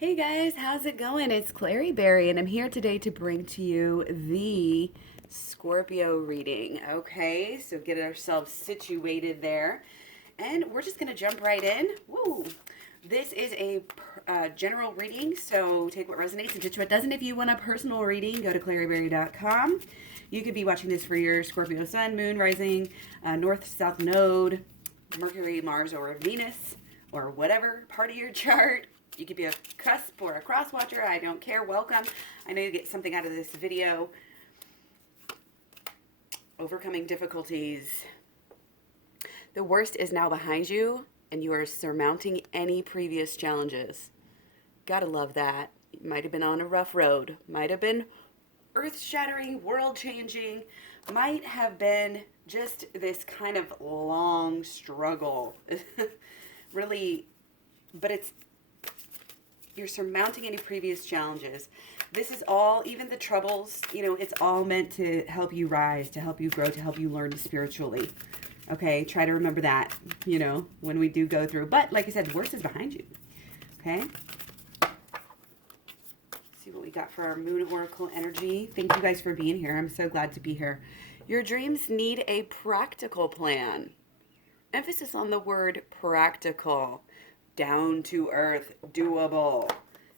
Hey guys, how's it going? It's Clary Berry, and I'm here today to bring to you the Scorpio reading. Okay, so get ourselves situated there, and we're just gonna jump right in. Woo! This is a general reading, so take what resonates and ditch what doesn't. If you want a personal reading, go to claryberry.com. You could be watching this for your Scorpio Sun, Moon, Rising, North, South Node, Mercury, Mars, or Venus, or whatever part of your chart. You could be a cusp or a cross watcher. I don't care. Welcome. I know you get something out of this video. Overcoming difficulties. The worst is now behind you, and you are surmounting any previous challenges. Gotta love that. You might have been on a rough road. Might have been earth-shattering, world-changing. Might have been just this kind of long struggle. Really, but you're surmounting any previous challenges. This is all, even the troubles, it's all meant to help you rise, to help you grow, to help you learn spiritually. Okay, try to remember that, when we do go through. But like I said, the worst is behind you. Okay? See what we got for our Moon Oracle energy. Thank you guys for being here. I'm so glad to be here. Your dreams need a practical plan. Emphasis on the word practical. Down to earth, doable.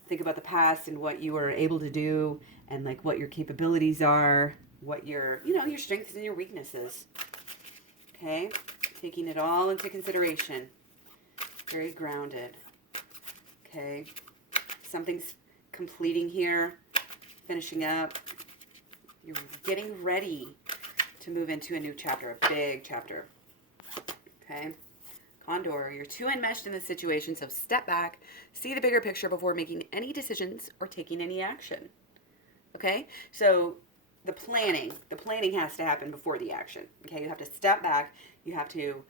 Think about the past and what you were able to do, and like what your capabilities are, what your strengths and your weaknesses. Okay, taking it all into consideration. Very grounded. Okay, something's completing here, finishing up. You're getting ready to move into a new chapter, a big chapter. Okay. Condor, you're too enmeshed in the situation, so step back, see the bigger picture before making any decisions or taking any action. Okay? So the planning has to happen before the action. Okay? You have to step back, you have to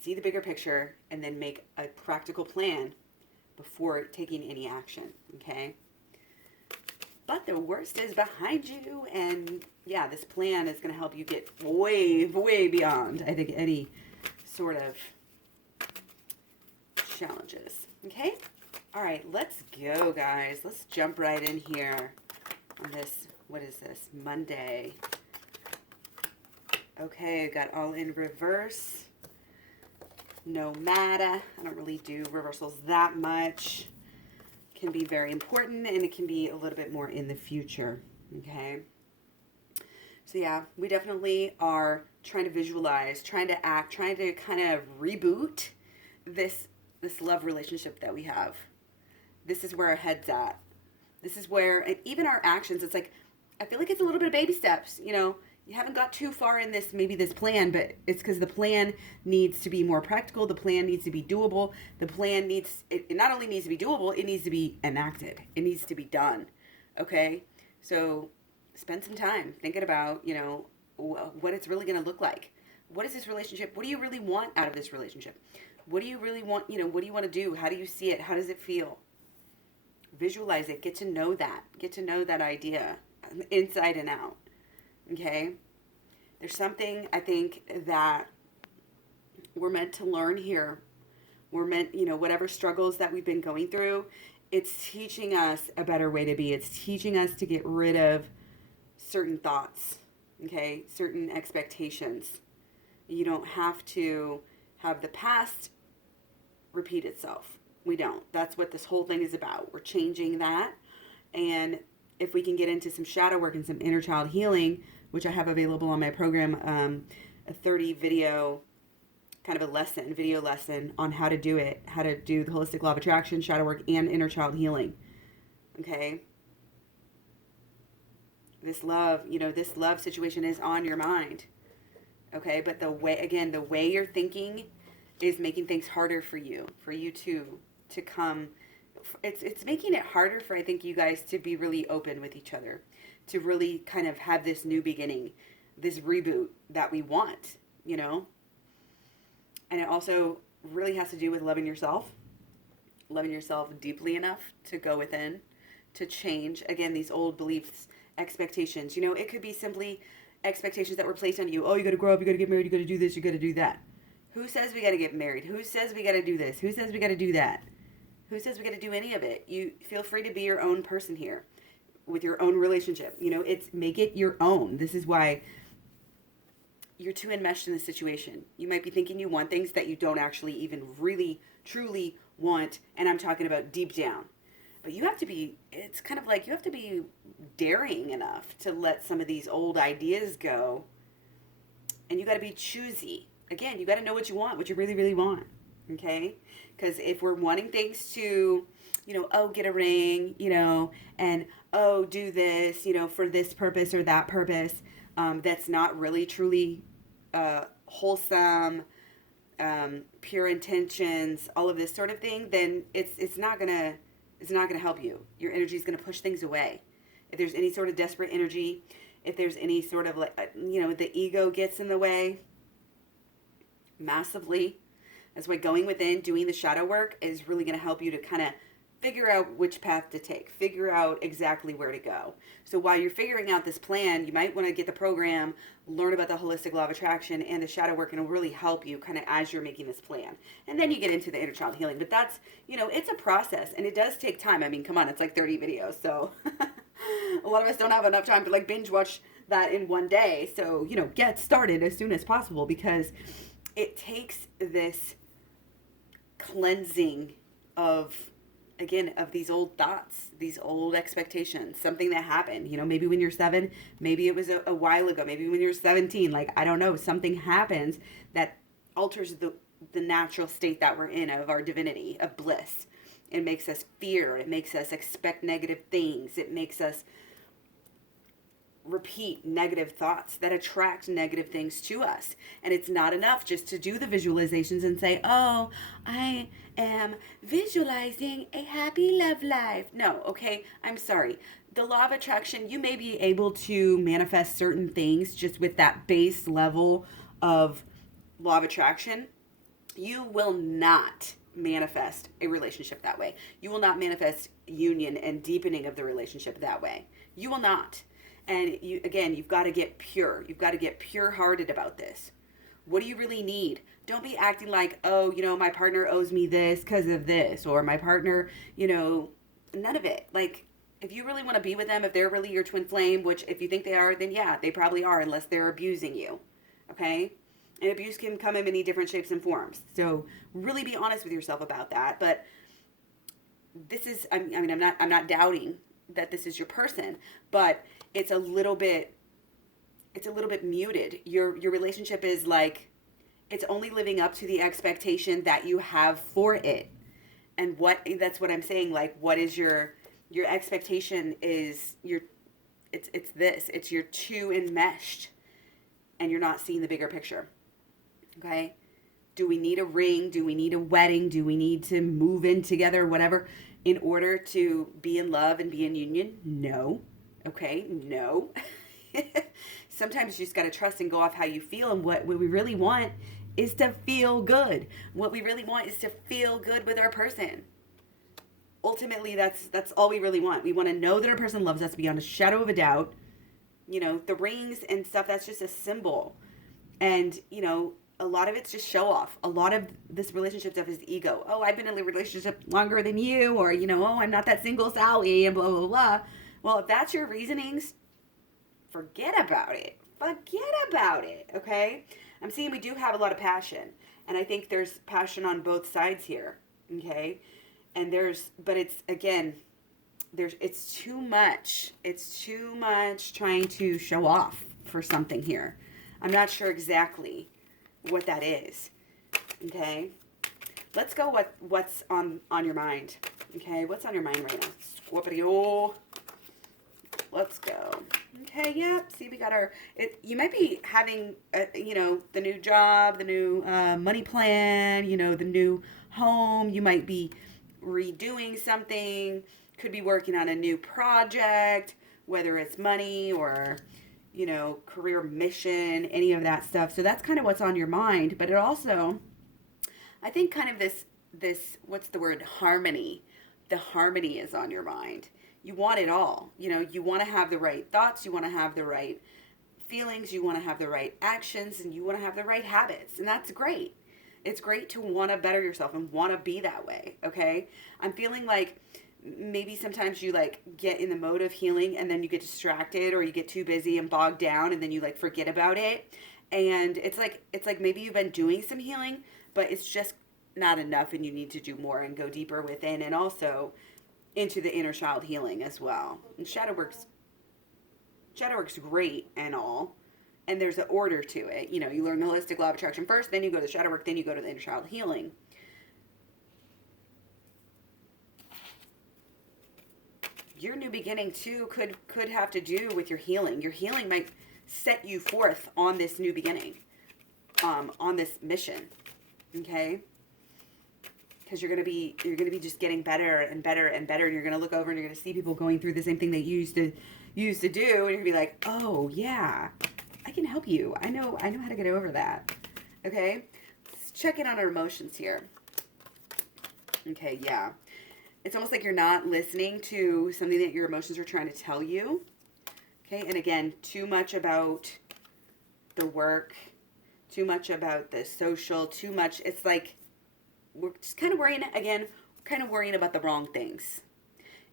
see the bigger picture, and then make a practical plan before taking any action. Okay? But the worst is behind you, and yeah, this plan is going to help you get way, way beyond, I think, any sort of challenges. Okay? All right, let's go, guys. Let's jump right in here on this, what is this, Monday. Okay, got all in reverse. No matter. I don't really do reversals that much. Can be very important, and it can be a little bit more in the future. Okay? So yeah, we definitely are trying to visualize, trying to act, trying to kind of reboot this love relationship that we have. This is where our head's at. This is where, and even our actions, it's like, I feel like it's a little bit of baby steps. You haven't got too far in this plan, but it's because the plan needs to be more practical. The plan needs to be doable. The plan it not only needs to be doable, it needs to be enacted. It needs to be done. Okay? So spend some time thinking about, what it's really going to look like. What is this relationship? What do you really want out of this relationship? What do you really want? What do you want to do? How do you see it? How does it feel? Visualize it. Get to know that. Get to know that idea inside and out. Okay? There's something, I think, that we're meant to learn here. We're meant, whatever struggles that we've been going through, it's teaching us a better way to be. It's teaching us to get rid of certain thoughts, okay, certain expectations. You don't have to have the past repeat itself. We don't. That's what this whole thing is about. We're changing that. And if we can get into some shadow work and some inner child healing, which I have available on my program, a 30 video kind of a video lesson on how to do it, how to do the holistic law of attraction, shadow work, and inner child healing. Okay? This love situation is on your mind. Okay? But the way you're thinking is making things harder for you to come. It's making it harder for, I think, you guys to be really open with each other, to really kind of have this new beginning, this reboot that we want, And it also really has to do with loving yourself deeply enough to go within, to change, again, these old beliefs, expectations. It could be simply expectations that were placed on you. Oh, you got to grow up, you got to get married, you got to do this, you got to do that. Who says we got to get married? Who says we got to do this? Who says we got to do that? Who says we got to do any of it? You feel free to be your own person here with your own relationship. It's make it your own. This is why you're too enmeshed in the situation. You might be thinking you want things that you don't actually even really, truly want. And I'm talking about deep down. But you have to be, it's kind of like you have to be daring enough to let some of these old ideas go. And you got to be choosy. Again, you got to know what you want, what you really, really want. Okay? Because if we're wanting things to, oh, get a ring, and oh, do this, for this purpose or that purpose, that's not really truly wholesome, pure intentions, all of this sort of thing, then it's not gonna help you. Your energy is gonna push things away. If there's any sort of desperate energy, if there's any sort of the ego gets in the way massively. That's why going within, doing the shadow work is really going to help you to kind of figure out which path to take, figure out exactly where to go. So while you're figuring out this plan, you might want to get the program, learn about the holistic law of attraction and the shadow work, and it'll really help you kind of as you're making this plan. And then you get into the inner child healing. But that's, it's a process and it does take time. I mean, come on, it's like 30 videos. So a lot of us don't have enough time to binge watch that in one day. So, get started as soon as possible because it takes this cleansing of these old thoughts, these old expectations, something that happened, maybe when you're 7, maybe it was a while ago, maybe when you're 17, I don't know, something happens that alters the natural state that we're in of our divinity, of bliss. It makes us fear, it makes us expect negative things, it makes us repeat negative thoughts that attract negative things to us. And it's not enough just to do the visualizations and say, oh, I am visualizing a happy love life. No, okay, I'm sorry. The law of attraction, you may be able to manifest certain things just with that base level of law of attraction. You will not manifest a relationship that way. You will not manifest union and deepening of the relationship that way. You will not. And you've got to get pure. You've got to get pure-hearted about this. What do you really need? Don't be acting like, oh, my partner owes me this because of this, or my partner, none of it. If you really want to be with them, if they're really your twin flame, which if you think they are, then yeah, they probably are, unless they're abusing you. Okay? And abuse can come in many different shapes and forms. So really be honest with yourself about that. But this is, I'm not doubting that this is your person, but it's a little bit muted. Your relationship is it's only living up to the expectation that you have for it. And that's what I'm saying. What is your expectation is it's you're too enmeshed and you're not seeing the bigger picture. Okay. Do we need a ring? Do we need a wedding? Do we need to move in together? Whatever, in order to be in love and be in union? No. Okay, no. Sometimes you just got to trust and go off how you feel. And what we really want is to feel good. What we really want is to feel good with our person. Ultimately, that's all we really want. We want to know that our person loves us beyond a shadow of a doubt. The rings and stuff, that's just a symbol. And, a lot of it's just show off. A lot of this relationship stuff is ego. Oh, I've been in a relationship longer than you, or, oh, I'm not that single Sally, and blah, blah, blah. Well, if that's your reasonings, forget about it. Forget about it, okay? I'm seeing we do have a lot of passion, and I think there's passion on both sides here, okay? And but it's, again, it's too much. It's too much trying to show off for something here. I'm not sure exactly what that is, okay? Let's go what's on your mind, okay? What's on your mind right now? Scorpio. Let's go. Okay, yep. See, we got you might be having, the new job, the new money plan, the new home. You might be redoing something. Could be working on a new project, whether it's money or, career mission, any of that stuff. So that's kind of what's on your mind. But it also, I think kind of this, what's the word? Harmony. The harmony is on your mind. You want it all. You want to have the right thoughts. You want to have the right feelings. You want to have the right actions. And you want to have the right habits. And that's great. It's great to want to better yourself and want to be that way, okay? I'm feeling like maybe sometimes you like get in the mode of healing and then you get distracted or you get too busy and bogged down and then you like forget about it. And it's like maybe you've been doing some healing, but it's just not enough and you need to do more and go deeper within and also into the inner child healing as well. And shadow work's great and all. And there's an order to it. You know, you learn the holistic law of attraction first, then you go to the shadow work, then you go to the inner child healing. Your new beginning too could have to do with your healing. Your healing might set you forth on this new beginning, on this mission. Okay? Because you're gonna be just getting better and better and better, and you're gonna look over and you're gonna see people going through the same thing they used to do, and you're gonna be like, oh yeah, I can help you. I know how to get over that. Okay? Let's check in on our emotions here. Okay, yeah. It's almost like you're not listening to something that your emotions are trying to tell you. Okay, and again, too much about the work, too much about the social, too much. It's like we're just kind of worrying about the wrong things.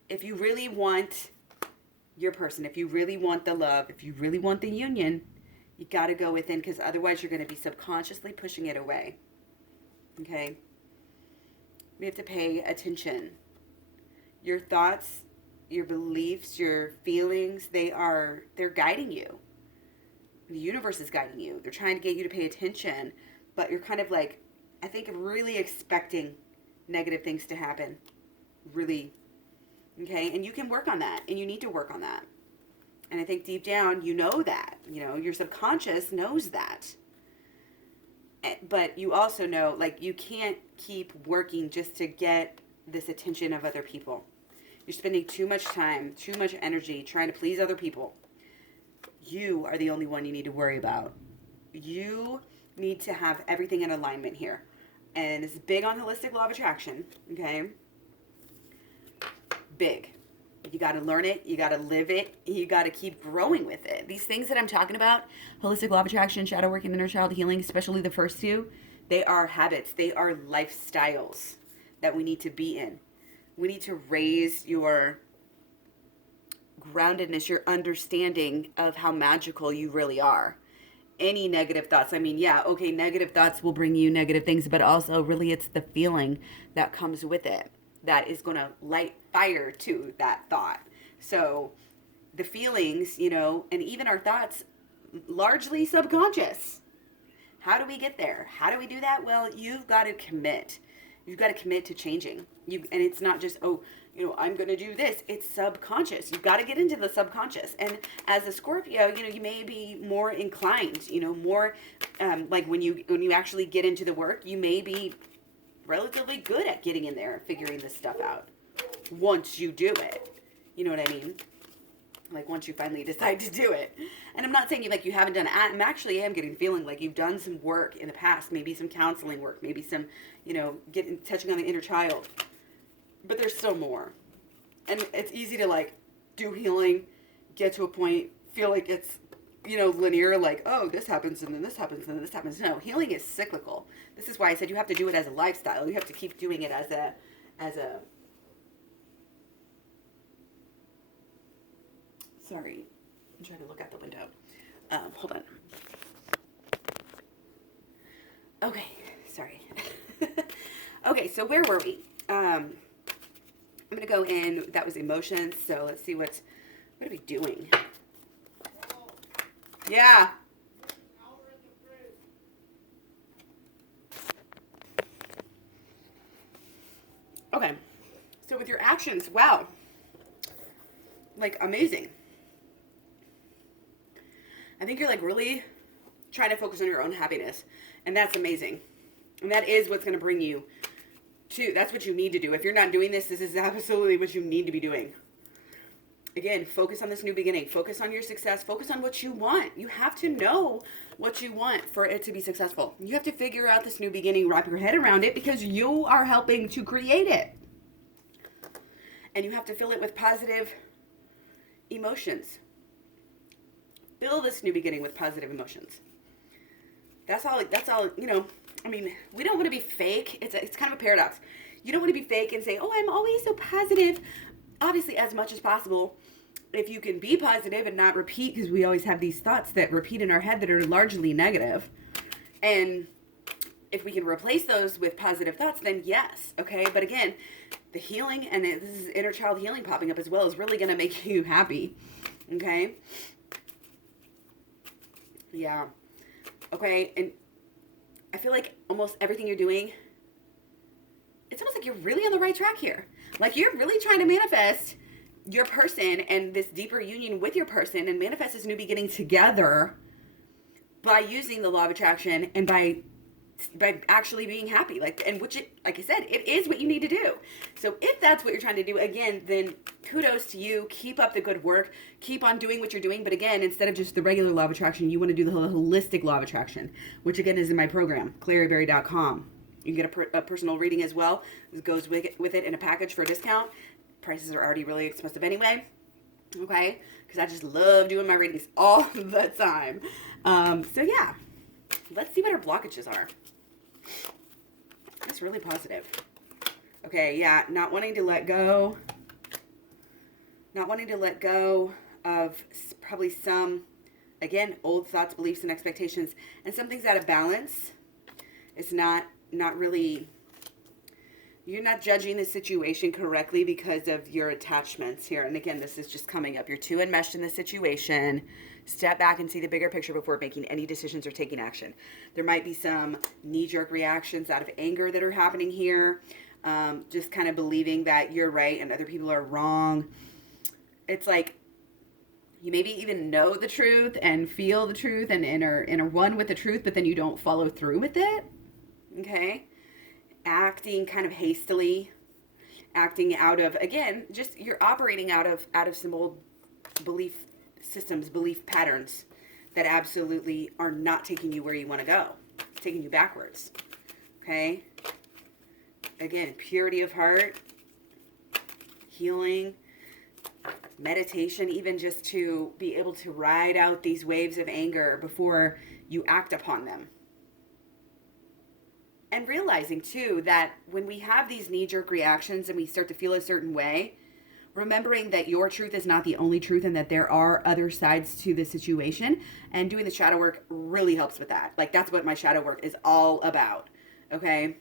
If you really want your person, if you really want the love, if you really want the union, you got to go within, because otherwise you're going to be subconsciously pushing it away. Okay? We have to pay attention. Your thoughts, your beliefs, your feelings, they're guiding you. The universe is guiding you. They're trying to get you to pay attention, but you're kind of like, I think, really expecting negative things to happen. Really. Okay? And you can work on that, and you need to work on that. And I think deep down, you know that. You know, your subconscious knows that. But you also know, like, you can't keep working just to get this attention of other people. You're spending too much time, too much energy trying to please other people. You are the only one you need to worry about. You need to have everything in alignment here. And it's big on holistic law of attraction, okay? Big. You got to learn it. You got to live it. You got to keep growing with it. These things that I'm talking about, holistic law of attraction, shadow work, and inner child healing, especially the first two, they are habits. They are lifestyles that we need to be in. We need to raise your groundedness, your understanding of how magical you really are. Any negative thoughts, I mean, yeah, okay, negative thoughts will bring you negative things, but also really it's the feeling that comes with it that is going to light fire to that thought. So the feelings, you know, and even our thoughts, largely subconscious. How do we get there? How do we do that? Well, you've got to commit. You've got to commit to changing. And it's not just, oh, you know, I'm going to do this. It's subconscious. You've got to get into the subconscious. And as a Scorpio, you know, you may be more inclined, you know, more like when you actually get into the work, you may be relatively good at getting in there and figuring this stuff out once you do it. You know what I mean? Like once you finally decide to do it. And I'm not saying you haven't done it. I am getting the feeling like you've done some work in the past, maybe some counseling work, maybe some, you know, touching on the inner child. But there's still more. And it's easy to like do healing, get to a point, feel like it's, you know, linear, like, oh, this happens and then this happens and then this happens. No, healing is cyclical. This is why I said you have to do it as a lifestyle. You have to keep doing it as a sorry, I'm trying to look out the window. Hold on. Okay, sorry. Okay, so where were we? I'm going to go in, that was emotions, so let's see what are we doing? Yeah. Okay, so with your actions, wow, like amazing. I think you're like really trying to focus on your own happiness, and that's amazing. And that is what's going to bring you to, that's what you need to do. If you're not doing this, this is absolutely what you need to be doing. Again, focus on this new beginning. Focus on your success. Focus on what you want. You have to know what you want for it to be successful. You have to figure out this new beginning, wrap your head around it, because you are helping to create it. And you have to fill it with positive emotions. Fill this new beginning with positive emotions. That's all, you know, I mean, we don't want to be fake. It's kind of a paradox. You don't want to be fake and say, oh, I'm always so positive. Obviously, as much as possible, if you can be positive and not repeat, because we always have these thoughts that repeat in our head that are largely negative. And if we can replace those with positive thoughts, then yes, okay? But again, the healing, and this is inner child healing popping up as well, is really going to make you happy, okay? Yeah. Okay, and I feel like almost everything you're doing, it's almost like you're really on the right track here. Like you're really trying to manifest your person and this deeper union with your person and manifest this new beginning together by using the law of attraction and by actually being happy. Like I said, it is what you need to do. So if that's what you're trying to do, again, then kudos to you. Keep up the good work. Keep on doing what you're doing. But again, instead of just the regular law of attraction, you want to do the holistic law of attraction, which again is in my program, claryberry.com. You can get a personal reading as well. It goes with it in a package for a discount. Prices are already really expensive anyway. Okay? Because I just love doing my readings all the time. So yeah, let's see what our blockages are. That's really positive. Okay, yeah, not wanting to let go. Not wanting to let go of probably some, again, old thoughts, beliefs, and expectations. And some things out of balance. It's not really, you're not judging the situation correctly because of your attachments here. And again, this is just coming up. You're too enmeshed in the situation. Step back and see the bigger picture before making any decisions or taking action. There might be some knee-jerk reactions out of anger that are happening here. Just kind of believing that you're right and other people are wrong. It's like you maybe even know the truth and feel the truth and are one with the truth, but then you don't follow through with it. Okay? Acting kind of hastily. Acting out of, again, just you're operating out of some old belief systems, belief patterns that absolutely are not taking you where you want to go. It's taking you backwards. Okay? Again, purity of heart, healing, meditation, even just to be able to ride out these waves of anger before you act upon them. And realizing too that when we have these knee-jerk reactions and we start to feel a certain way, remembering that your truth is not the only truth and that there are other sides to the situation, and doing the shadow work really helps with that. Like that's what my shadow work is all about. Okay?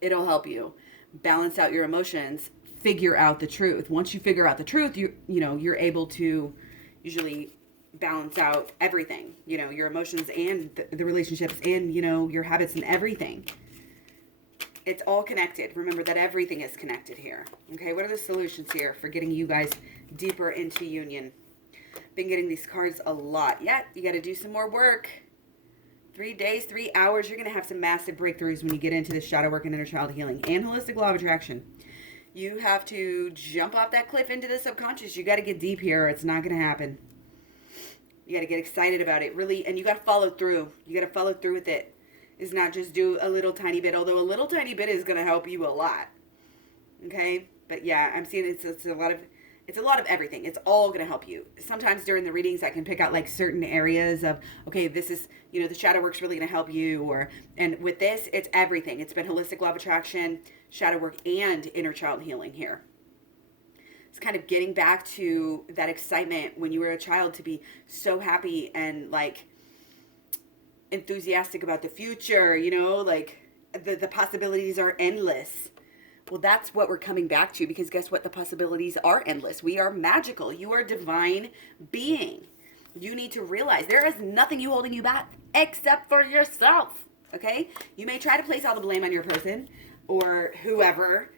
It'll help you balance out your emotions, figure out the truth. Once you figure out the truth, you're able to usually balance out everything, your emotions and the relationships and, your habits and everything. It's all connected. Remember that everything is connected here. Okay, what are the solutions here for getting you guys deeper into union? Been getting these cards a lot. Yeah, you got to do some more work. 3 days, 3 hours. You're going to have some massive breakthroughs when you get into this shadow work and inner child healing and holistic law of attraction. You have to jump off that cliff into the subconscious. You got to get deep here or it's not going to happen. You got to get excited about it, really, and you got to follow through. You got to follow through with it. It's not just do a little tiny bit, although a little tiny bit is going to help you a lot. Okay? But yeah, I'm seeing it's a lot of everything. It's all going to help you. Sometimes during the readings, I can pick out like certain areas of, okay, this is, the shadow work's really going to help you, and with this, it's everything. It's been holistic law of attraction, shadow work, and inner child healing here. It's kind of getting back to that excitement when you were a child to be so happy and like enthusiastic about the future, like the possibilities are endless. Well, that's what we're coming back to, because guess what? The possibilities are endless. We are magical. You are a divine being. You need to realize there is nothing you holding you back except for yourself. Okay? You may try to place all the blame on your person or whoever,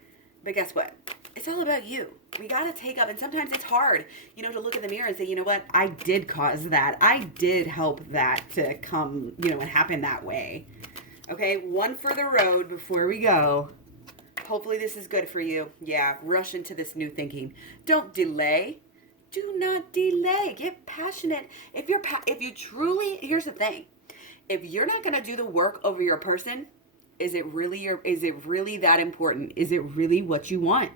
but guess what? It's all about you. We got to take up, and sometimes it's hard, to look in the mirror and say, you know what? I did cause that. I did help that to come, and happen that way. Okay? One for the road before we go. Hopefully this is good for you. Yeah, rush into this new thinking. Don't delay. Do not delay. Get passionate. If you truly, here's the thing. If you're not going to do the work over your person, is it really that important? Is it really what you want?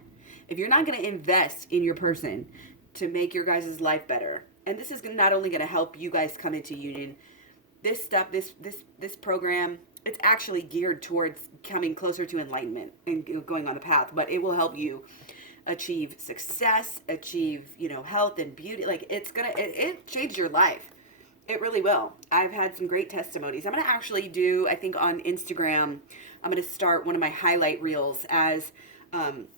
If you're not going to invest in your person to make your guys' life better, and this is not only going to help you guys come into union, this stuff, this program, it's actually geared towards coming closer to enlightenment and going on the path, but it will help you achieve success, achieve, you know, health and beauty. Like it changed your life. It really will. I've had some great testimonies. I'm going to actually do, I think on Instagram, I'm going to start one of my highlight reels as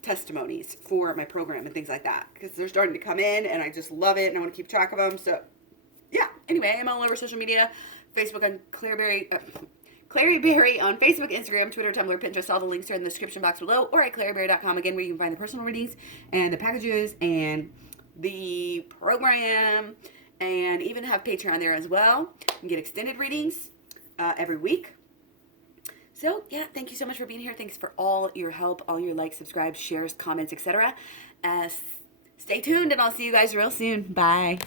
testimonies for my program and things like that, because they're starting to come in and I just love it and I want to keep track of them. So yeah, anyway, I'm all over social media, Facebook on Clary Berry on Facebook, Instagram, Twitter, Tumblr, Pinterest. All the links are in the description box below, or at claryberry.com, again, where you can find the personal readings and the packages and the program, and even have Patreon there as well. You can get extended readings every week. So yeah, thank you so much for being here. Thanks for all your help, all your likes, subscribes, shares, comments, etc. Stay tuned, and I'll see you guys real soon. Bye.